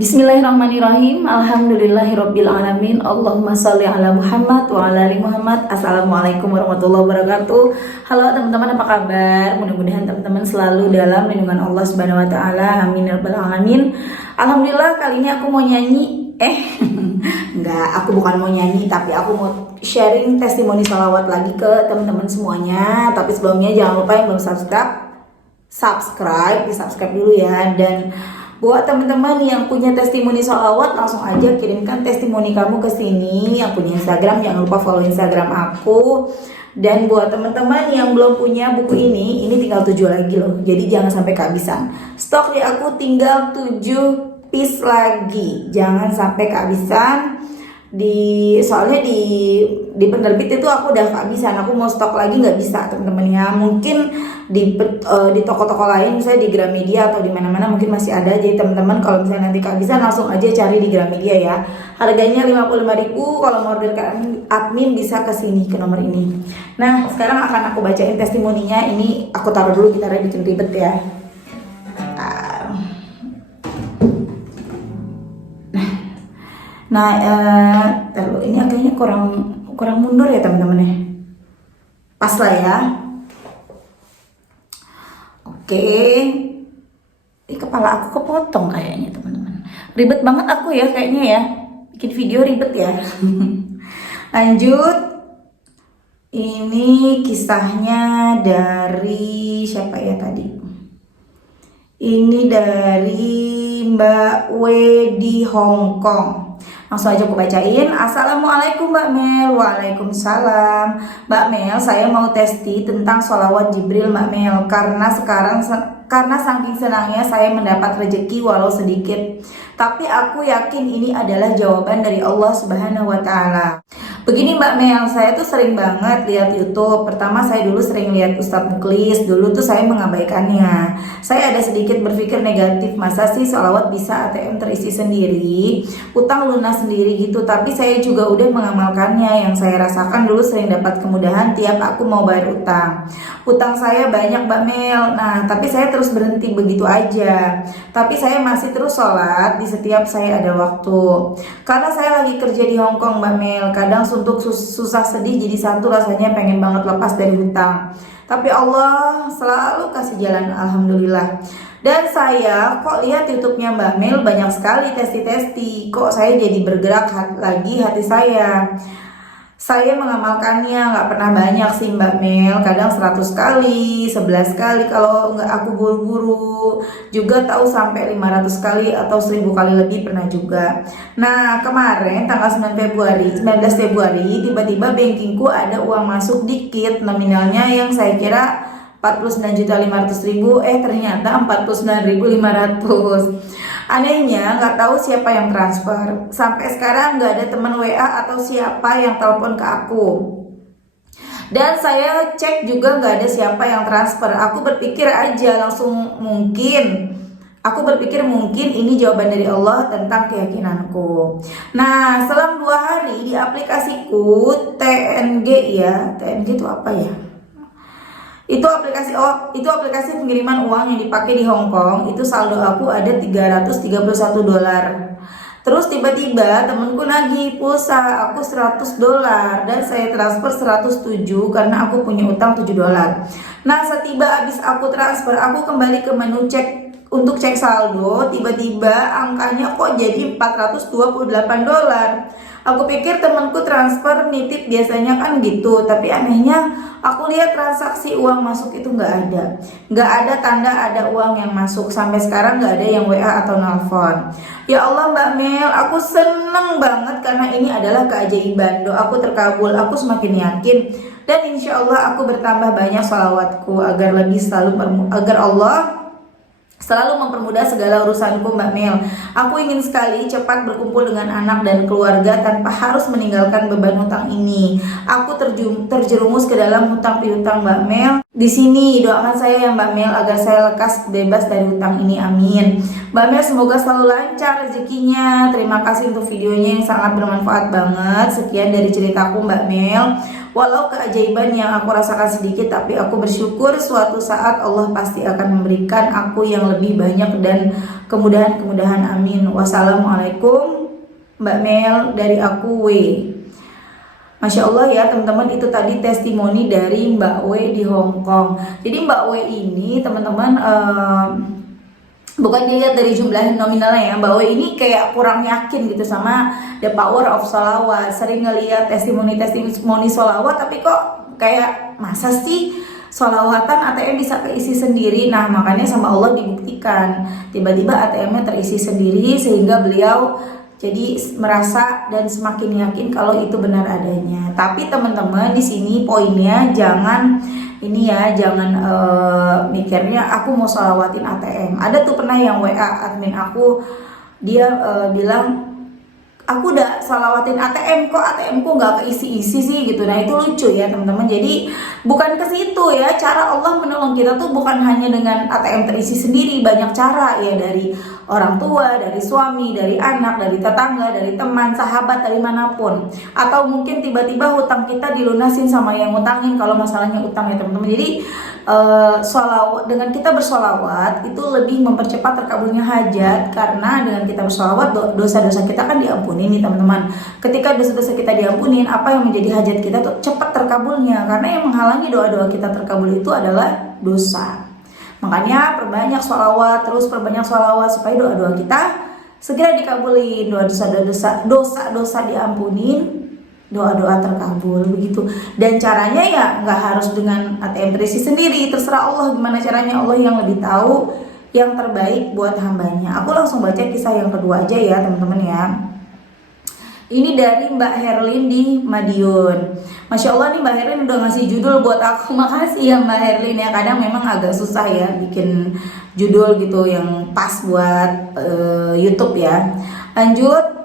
Bismillahirrahmanirrahim. Alhamdulillahirabbil alamin. Allahumma shalli ala Muhammad wa ala ali Muhammad. Assalamualaikum warahmatullahi wabarakatuh. Halo teman-teman, apa kabar? Mudah-mudahan teman-teman selalu dalam lindungan Allah Subhanahu wa taala. Amin ya rabbal alamin. Alhamdulillah, kali ini aku mau nyanyi. Enggak, aku bukan mau nyanyi, tapi aku mau sharing testimoni salawat lagi ke teman-teman semuanya. Tapi sebelumnya jangan lupa yang belum subscribe, di subscribe dulu ya. Dan buat teman-teman yang punya testimoni sholawat, langsung aja kirimkan testimoni kamu ke sini. Yang punya Instagram, jangan lupa follow Instagram aku. Dan buat teman-teman yang belum punya buku ini tinggal 7 lagi loh. Jadi jangan sampai kehabisan. Stok di aku tinggal 7 piece lagi. Jangan sampai kehabisan. Soalnya di penerbit itu aku udah kehabisan. Aku mau stok lagi nggak bisa teman-teman ya. Mungkin di toko-toko lain, misalnya di Gramedia atau di mana-mana mungkin masih ada. Jadi teman-teman kalau misalnya nanti kehabisan, langsung aja cari di Gramedia ya. Harganya 55.000. Kalau mau order ke admin bisa ke sini, ke nomor ini. Nah, sekarang akan aku bacain testimoninya. Ini aku taruh dulu, gitarnya bikin ribet ya. Ini agaknya kurang mundur ya teman-teman ya. Pas lah ya. Oke. Ini kepala aku kepotong kayaknya teman-teman. Ribet banget aku ya kayaknya ya. Bikin video ribet ya. Lanjut. Ini kisahnya dari siapa ya tadi? Ini dari Mbak W di Hong Kong. Langsung aja aku bacain. Assalamualaikum Mbak Mel. Waalaikumsalam. Mbak Mel, saya mau testi tentang sholawat Jibril Mbak Mel. Karena saking senangnya saya mendapat rezeki walau sedikit. Tapi aku yakin ini adalah jawaban dari Allah Subhanahu wa taala. Begini Mbak Mel, saya tuh sering banget lihat YouTube. Pertama saya dulu sering lihat Ustadz Muklis. Dulu tuh saya mengabaikannya. Saya ada sedikit berpikir negatif. Masa sih sholawat bisa ATM terisi sendiri, utang lunas sendiri gitu. Tapi saya juga udah mengamalkannya. Yang saya rasakan dulu sering dapat kemudahan tiap aku mau bayar utang. Utang saya banyak Mbak Mel. Nah, tapi saya terus berhenti begitu aja. Tapi saya masih terus sholat di setiap saya ada waktu. Karena saya lagi kerja di Hong Kong Mbak Mel. Kadang untuk susah sedih jadi satu, rasanya pengen banget lepas dari hutang. Tapi Allah selalu kasih jalan, alhamdulillah. Dan saya kok lihat YouTube-nya Mbak Mel banyak sekali testi-testi. Kok saya jadi bergerak lagi hati saya. Saya mengamalkannya nggak pernah banyak sih Mbak Mel, kadang 100 kali, 11 kali kalau nggak aku buru-buru. Juga tahu sampai 500 kali atau 1000 kali lebih pernah juga. Nah kemarin tanggal 19 Februari tiba-tiba bankingku ada uang masuk dikit, nominalnya yang saya kira 49.500.000, ternyata 49.500. Anehnya nggak tahu siapa yang transfer. Sampai sekarang nggak ada teman WA atau siapa yang telepon ke aku. Dan saya cek juga nggak ada siapa yang transfer. Aku berpikir mungkin ini jawaban dari Allah tentang keyakinanku. Nah, selang 2 hari di aplikasiku TNG ya. TNG itu apa ya? Itu aplikasi pengiriman uang yang dipakai di Hong Kong. Itu saldo aku ada $331. Terus tiba-tiba temenku nagih pulsa aku $100 dan saya transfer 107 karena aku punya utang $7. Nah, setiba habis aku transfer, aku kembali ke menu untuk cek saldo, tiba-tiba angkanya kok jadi $428. Aku pikir temanku transfer nitip, biasanya kan gitu. Tapi anehnya aku lihat transaksi uang masuk itu nggak ada tanda ada uang yang masuk. Sampai sekarang nggak ada yang WA atau nelfon. Ya Allah Mbak Mel, aku seneng banget karena ini adalah keajaiban. Doaku terkabul, aku semakin yakin. Dan insya Allah aku bertambah banyak sholawatku agar Allah selalu mempermudah segala urusanku Mbak Mel. Aku ingin sekali cepat berkumpul dengan anak dan keluarga tanpa harus meninggalkan beban hutang ini. Aku terjerumus ke dalam hutang piutang Mbak Mel. Di sini doakan saya ya Mbak Mel agar saya lekas bebas dari hutang ini, amin. Mbak Mel semoga selalu lancar rezekinya. Terima kasih untuk videonya yang sangat bermanfaat banget. Sekian dari ceritaku Mbak Mel. Walau keajaiban yang aku rasakan sedikit, tapi aku bersyukur suatu saat Allah pasti akan memberikan aku yang lebih banyak dan kemudahan-kemudahan. Amin. Wassalamualaikum Mbak Mel dari aku W. Masya Allah ya teman-teman, itu tadi testimoni dari Mbak W di Hong Kong. Jadi Mbak W ini teman-teman bukan dilihat dari jumlah nominalnya ya, Mbak W ini kayak kurang yakin gitu sama the power of sholawat. Sering ngeliat testimoni sholawat, tapi kok kayak masa sih sholawatan ATM bisa keisi sendiri. Nah makanya sama Allah dibuktikan, tiba-tiba ATM-nya terisi sendiri sehingga beliau jadi merasa dan semakin yakin kalau itu benar adanya. Tapi teman-teman di sini poinnya jangan ini ya, jangan mikirnya aku mau sholawatin ATM. Ada tuh pernah yang WA admin aku, dia bilang aku udah sholawatin ATM kok ATM ku nggak keisi-isi sih gitu. Nah itu lucu ya teman-teman. Jadi bukan ke situ ya, cara Allah menolong kita tuh bukan hanya dengan ATM terisi sendiri, banyak cara ya, dari orang tua, dari suami, dari anak, dari tetangga, dari teman, sahabat, dari manapun. Atau mungkin tiba-tiba hutang kita dilunasin sama yang ngutangin kalau masalahnya utang ya teman-teman. Jadi dengan kita bersolawat itu lebih mempercepat terkabulnya hajat, karena dengan kita bersolawat dosa-dosa kita kan diampuni nih teman-teman. Ketika dosa-dosa kita diampunin, apa yang menjadi hajat kita tuh cepat terkabulnya, karena yang menghalangi doa-doa kita terkabul itu adalah dosa. Makanya perbanyak sholawat, terus perbanyak sholawat supaya doa-doa kita segera dikabulin, dosa-dosa diampunin, doa-doa terkabul begitu. Dan caranya ya nggak harus dengan ATM terisi sendiri, terserah Allah gimana caranya, Allah yang lebih tahu yang terbaik buat hambanya. Aku langsung baca kisah yang kedua aja ya teman-teman ya. Ini dari Mbak Herlin di Madiun. Masya Allah nih Mbak Herlin udah ngasih judul buat aku. Makasih ya Mbak Herlin ya. Kadang memang agak susah ya bikin judul gitu yang pas buat YouTube ya. Lanjut.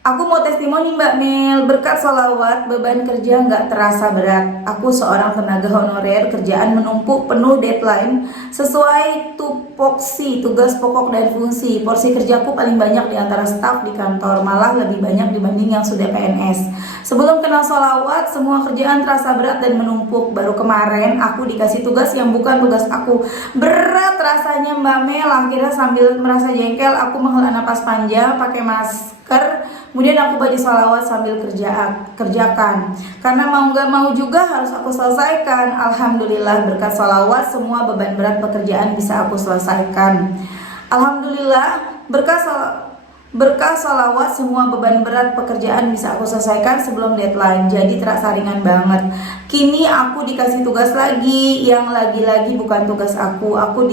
Aku mau testimoni Mbak Mel, berkat sholawat beban kerja nggak terasa berat. Aku seorang tenaga honorer, kerjaan menumpuk penuh deadline sesuai tupoksi, tugas pokok dan fungsi. Porsi kerjaku paling banyak di antara staf di kantor, malah lebih banyak dibanding yang sudah PNS. Sebelum kenal sholawat, semua kerjaan terasa berat dan menumpuk. Baru kemarin aku dikasih tugas yang bukan tugas aku. Berat rasanya Mbak Mel, akhirnya sambil merasa jengkel, aku menghela napas panjang, pakai masker. Kemudian aku baca sholawat sambil kerjakan. Karena mau gak mau juga harus aku selesaikan. Alhamdulillah berkat sholawat semua beban berat pekerjaan bisa aku selesaikan. Alhamdulillah berkat sholawat semua beban berat pekerjaan bisa aku selesaikan sebelum deadline. Jadi terasa ringan banget. Kini aku dikasih tugas lagi yang lagi-lagi bukan tugas aku. Aku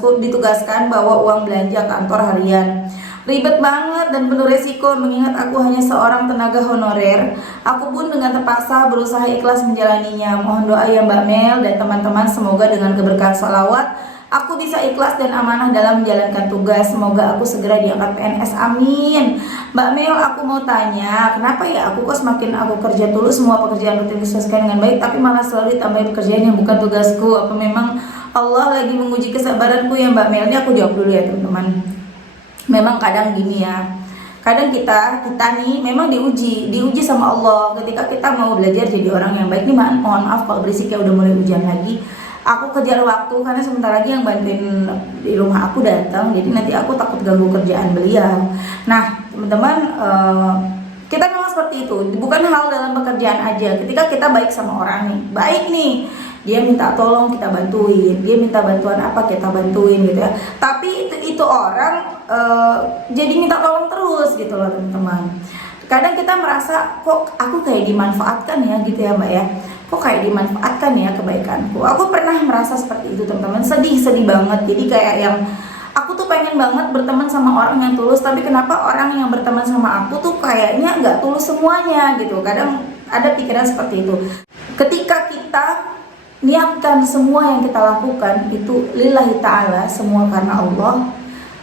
ditugaskan bawa uang belanja kantor harian. Ribet banget dan penuh resiko mengingat aku hanya seorang tenaga honorer. Aku pun dengan terpaksa berusaha ikhlas menjalaninya. Mohon doa ya Mbak Mel dan teman-teman, semoga dengan keberkahan sholawat aku bisa ikhlas dan amanah dalam menjalankan tugas. Semoga aku segera diangkat PNS, amin. Mbak Mel, aku mau tanya, kenapa ya aku kok semakin aku kerja tulus semua pekerjaan rutin diselesaikan dengan baik, tapi malah selalu ditambahin pekerjaan yang bukan tugasku? Apa memang Allah lagi menguji kesabaranku ya Mbak Mel? Ini aku jawab dulu ya teman-teman. Memang kadang gini ya, kadang kita nih memang diuji sama Allah. Ketika kita mau belajar jadi orang yang baik nih, mohon maaf kalau berisiknya udah mulai hujan lagi. Aku kejar waktu karena sebentar lagi yang bantuin di rumah aku datang, jadi nanti aku takut ganggu kerjaan beliau. Nah teman-teman, kita memang seperti itu, bukan hal dalam pekerjaan aja. Ketika kita baik sama orang nih, baik nih, dia minta tolong kita bantuin, dia minta bantuan apa kita bantuin gitu ya. Tapi itu orang jadi minta tolong terus gitu loh teman-teman. Kadang kita merasa kok aku kayak dimanfaatkan ya gitu ya Mbak ya. Kok kayak dimanfaatkan ya kebaikanku. Aku pernah merasa seperti itu teman-teman, sedih banget. Jadi kayak yang aku tuh pengen banget berteman sama orang yang tulus, tapi kenapa orang yang berteman sama aku tuh kayaknya nggak tulus semuanya gitu. Kadang ada pikiran seperti itu. Ketika kita niatkan semua yang kita lakukan itu lillahi ta'ala, semua karena Allah,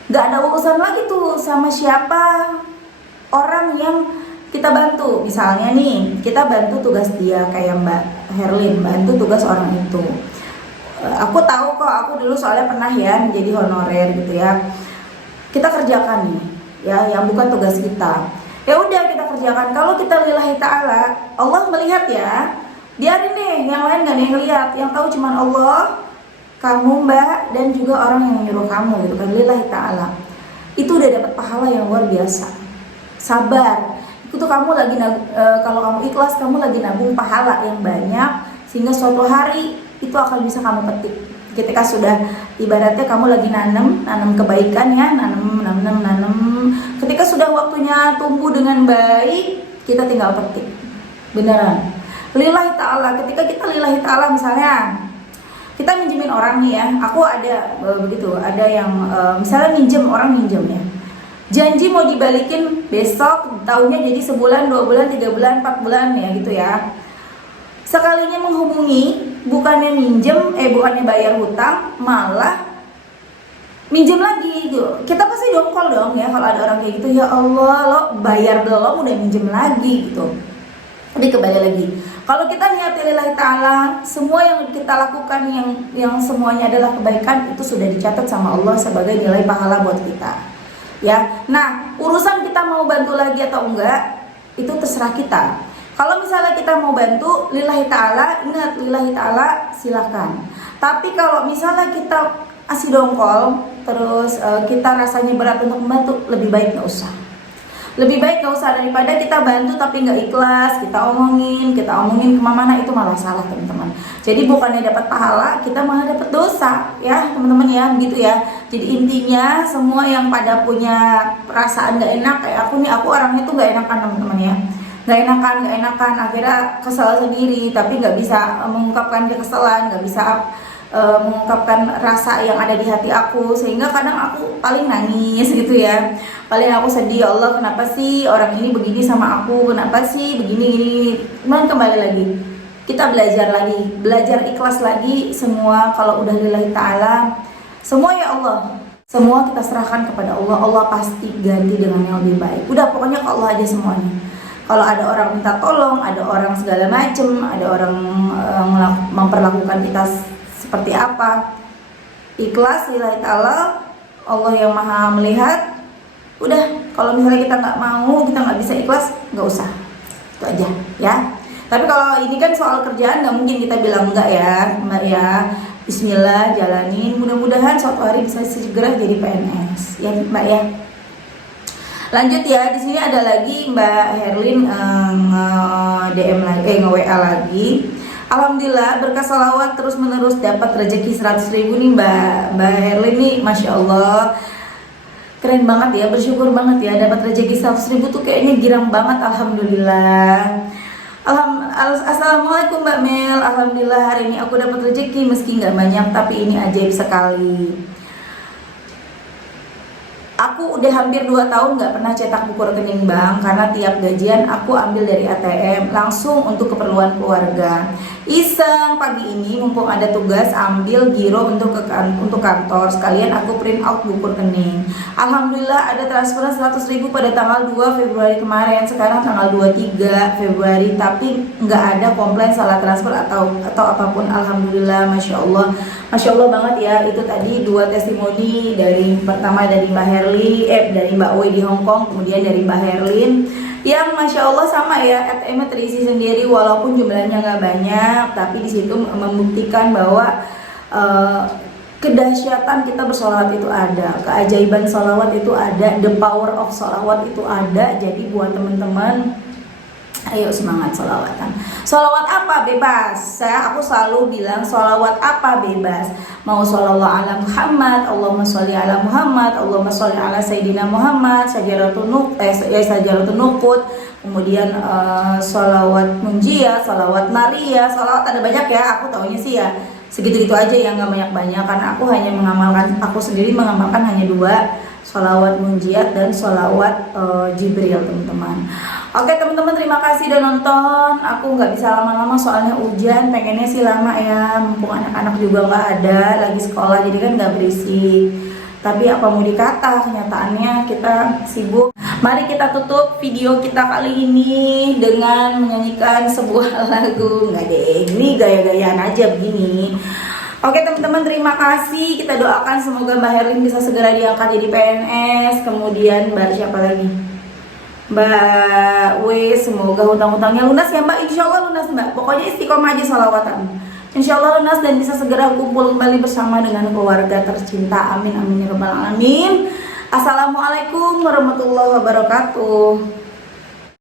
gak ada urusan lagi tuh sama siapa orang yang kita bantu. Misalnya nih, kita bantu tugas dia, kayak Mbak Herlin bantu tugas orang itu. Aku tahu kok, aku dulu soalnya pernah ya menjadi honorer gitu ya. Kita kerjakan nih ya yang bukan tugas kita. Ya udah kita kita kerjakan. Kalau kita lillahi ta'ala, Allah melihat ya. Biarin deh, yang lain gak ada yang lihat. Yang tahu cuma Allah, kamu mbak, dan juga orang yang nyuruh kamu gitu kan. Lillahi ta'ala, itu udah dapat pahala yang luar biasa. Sabar, itu kamu lagi kalau kamu ikhlas, kamu lagi nabung pahala yang banyak, sehingga suatu hari itu akan bisa kamu petik. Ketika sudah ibaratnya kamu lagi nanam kebaikan ya, nanam. Ketika sudah waktunya tumbuh dengan baik, kita tinggal petik. Beneran. Lillahi ta'ala, ketika kita lillahi ta'ala, misalnya kita minjemin orang nih ya, aku ada begitu, ada yang misalnya orang minjem ya, janji mau dibalikin besok, tahunnya jadi sebulan, 2 bulan, 3 bulan, 4 bulan ya gitu ya. Sekalinya menghubungi, bukannya bukannya bayar hutang, malah minjem lagi gitu. Kita pasti dongkol dong ya kalau ada orang kayak gitu. Ya Allah, lo bayar belum udah minjem lagi gitu. Jadi kembali lagi, kalau kita niat lillahi ta'ala, semua yang kita lakukan yang semuanya adalah kebaikan, itu sudah dicatat sama Allah sebagai nilai pahala buat kita ya. Nah, urusan kita mau bantu lagi atau enggak, itu terserah kita. Kalau misalnya kita mau bantu lillahi ta'ala, ingat lillahi ta'ala silahkan. Tapi kalau misalnya kita asih dongkol, terus kita rasanya berat untuk membantu, lebih baik nggak usah. Lebih baik gak usah, daripada kita bantu tapi nggak ikhlas, kita omongin kemana-mana, itu malah salah teman-teman. Jadi bukannya dapat pahala, kita malah dapat dosa ya teman-teman ya, begitu ya. Jadi intinya semua yang pada punya perasaan gak enak kayak aku nih, aku orangnya tuh gak enakan teman-teman ya. Gak enakan, akhirnya kesel sendiri, tapi gak bisa mengungkapkan kekesalan, gak bisa mengungkapkan rasa yang ada di hati aku, sehingga kadang aku paling nangis gitu ya, paling aku sedih. Ya Allah, kenapa sih orang ini begini sama aku, kenapa sih begini. Cuman kembali lagi, kita belajar ikhlas lagi. Semua kalau udah lillahi ta'ala, semua ya Allah, semua kita serahkan kepada Allah. Allah pasti ganti dengan yang lebih baik. Udah pokoknya ke Allah aja semuanya. Kalau ada orang minta tolong, ada orang segala macem, ada orang memperlakukan kita seperti apa, ikhlas lillahi ta'ala, Allah yang maha melihat. Udah, kalau misalnya kita nggak mau, kita nggak bisa ikhlas, nggak usah, itu aja ya. Tapi kalau ini kan soal kerjaan, nggak mungkin kita bilang enggak ya mbak ya. Bismillah, jalanin, mudah-mudahan suatu hari bisa segera jadi PNS ya mbak ya. Lanjut ya, di sini ada lagi Mbak Herlin DM lagi, nge-WA lagi. Alhamdulillah berkah sholawat terus menerus dapat rezeki 100.000 nih Mbak Herlin nih, Masya Allah, keren banget ya, bersyukur banget ya dapat rezeki 100.000 tuh kayaknya girang banget. Alhamdulillah. Assalamualaikum Mbak Mel, alhamdulillah hari ini aku dapat rezeki meski nggak banyak, tapi ini ajaib sekali. Aku udah hampir 2 tahun nggak pernah cetak buku rekening bank, karena tiap gajian aku ambil dari ATM langsung untuk keperluan keluarga. Iseng pagi ini mumpung ada tugas, ambil giro untuk kantor, sekalian aku print out buku rekening. Alhamdulillah ada transferan 100.000 pada tanggal 2 Februari kemarin, sekarang tanggal 23 Februari, tapi nggak ada komplain salah transfer atau apapun. Alhamdulillah, Masya Allah banget ya. Itu tadi 2 testimoni, dari pertama dari Mbak Herli, dari Mbak Wei di Hong Kong, kemudian dari Mbak Herlin, yang Masya Allah sama ya, ATM terisi sendiri walaupun jumlahnya nggak banyak, tapi di situ membuktikan bahwa kedahsyatan kita bersolawat itu ada, keajaiban solawat itu ada, the power of solawat itu ada. Jadi buat teman-teman, ayo semangat solawatan. Solawat apa bebas. Aku selalu bilang solawat apa bebas. Mau shollallahu ala Muhammad, Allahumma sholli ala Muhammad, Allahumma sholli ala Sayyidina Muhammad, sajaratun nukut, kemudian sholawat munjiyah, sholawat Maria, sholawat ada banyak ya. Aku taunya sih ya segitu-gitu aja yang gak banyak-banyak, karena aku sendiri mengamalkan hanya 2, sholawat munjiat dan sholawat Jibril teman-teman. Oke teman-teman, terima kasih udah nonton. Aku nggak bisa lama-lama soalnya hujan, pengennya sih lama ya, mumpung anak-anak juga nggak ada, lagi sekolah, jadi kan nggak berisik. Tapi apa mau dikata, kenyataannya kita sibuk. Mari kita tutup video kita kali ini dengan menyanyikan sebuah lagu. Nggak deh, ini gaya-gayaan aja begini. Oke teman-teman, terima kasih. Kita doakan semoga Mbak Herlin bisa segera diangkat jadi PNS. Kemudian Mbak siapa lagi? Mbak W, semoga hutang-hutangnya lunas ya Mbak. Insya Allah lunas Mbak. Pokoknya istiqomah aja salawatan. Insya Allah lunas dan bisa segera kumpul kembali bersama dengan keluarga tercinta. Amin amin ya rabbal alamin. Assalamualaikum warahmatullahi wabarakatuh.